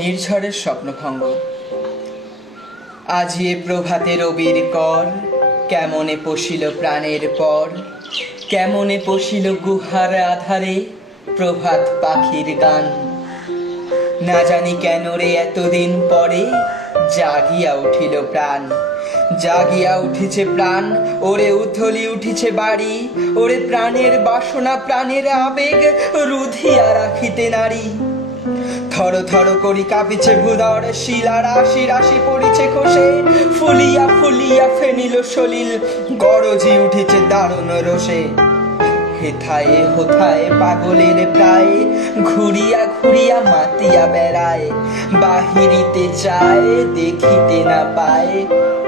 নির্ঝরের স্বপ্নভঙ্গ। আজি এ প্রভাতে রবির কর, কেমনে পশিল প্রাণের পর, কেমনে পশিল গুহার আধারে প্রভাত পাখির গান। না জানি কেন রে এতদিন পরে জাগিয়া উঠিল প্রাণ, জাগিয়া উঠিছে প্রাণ। ওরে উথলি উঠিছে বাড়ি, ওরে প্রাণের বাসনা প্রাণের আবেগ রুধিয়া রাখিতে নারী। থর থর করি কাঁপিছে ভূধর, শিলা রাশি রাশি পড়িছে খসে, ফুলিয়া ফুলিয়া ফেনিল সলিল, গরজি উঠিছে দারুণ রোষে। হেথায় হোথায় পাগলের প্রায়, ঘুরিয়া ঘুরিয়া মাতিয়া বেড়ায়, বাহিরিতে চায় দেখিতে না পায়,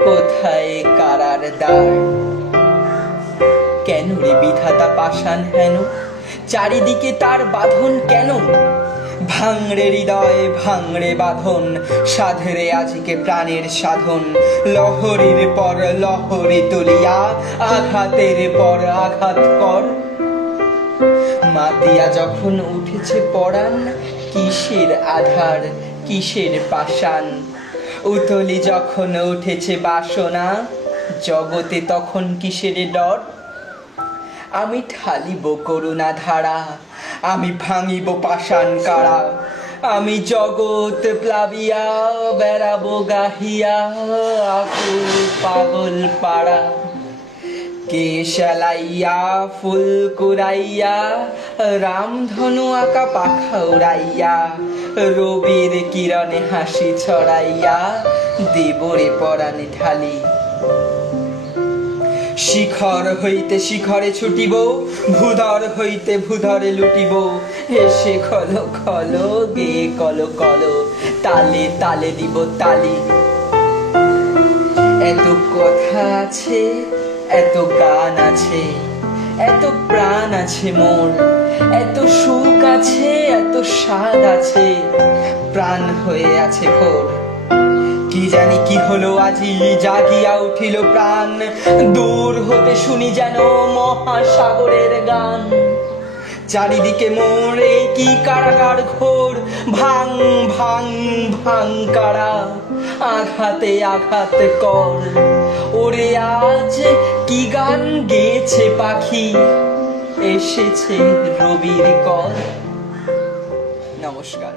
কোথায় কারার দ্বার। কেন রে বিধাতা পাষাণ হেন, চারিদিকে তার বাঁধন কেন? ভাঙড়ে হৃদয় ভাঙড়ে বাঁধন, সাধরে আজকে প্রাণের সাধন। লহরীর পর লহরী তুলিয়া আঘাতের পর আঘাত কর। মাতিয়া যখন উঠেছে পরাণ, কিসের আধার কিসের পাষাণ। উতলি যখন উঠেছে বাসনা, জগতে তখন কিসের ডর। আমি ঢালিব করুণা ধারা, আমি ভাঙিব পাষাণ কারা। আমি জগৎ প্লাবিয়া বেড়াবো গাহিয়া আকুল পাগল পাড়া। কেশ এলাইয়া ফুল কুড়াইয়া, রামধনু আঁকা পাখা উড়াইয়া, রবির কিরণে হাসি ছড়াইয়া দেবরে পরাণে ঢালি। শিখর হইতে শিখরে ছুটিব, ভূধর হইতে ভূধরে লুটিব। এসে খলো খলো গে কলো কলো, তালে তালে দিব তালি। এত কথা আছে, এত গান আছে, এত প্রাণ আছে মোর, এত সুখ আছে, এত স্বাদ আছে, প্রাণ হয়ে আছে ভোর। কি জানি কি হলো আজি জাগিয়া উঠিল প্রাণ, দূর হতে শুনি যেন মহাসাগরের গান। চারিদিকে মোরে কি কারাগার ঘোর, ভাঙ ভাঙ ভাঙ কারা, আঘাতে আঘাত কর। ওরে আজ কি গান গেয়েছে পাখি, এসেছে রবির কর। নমস্কার।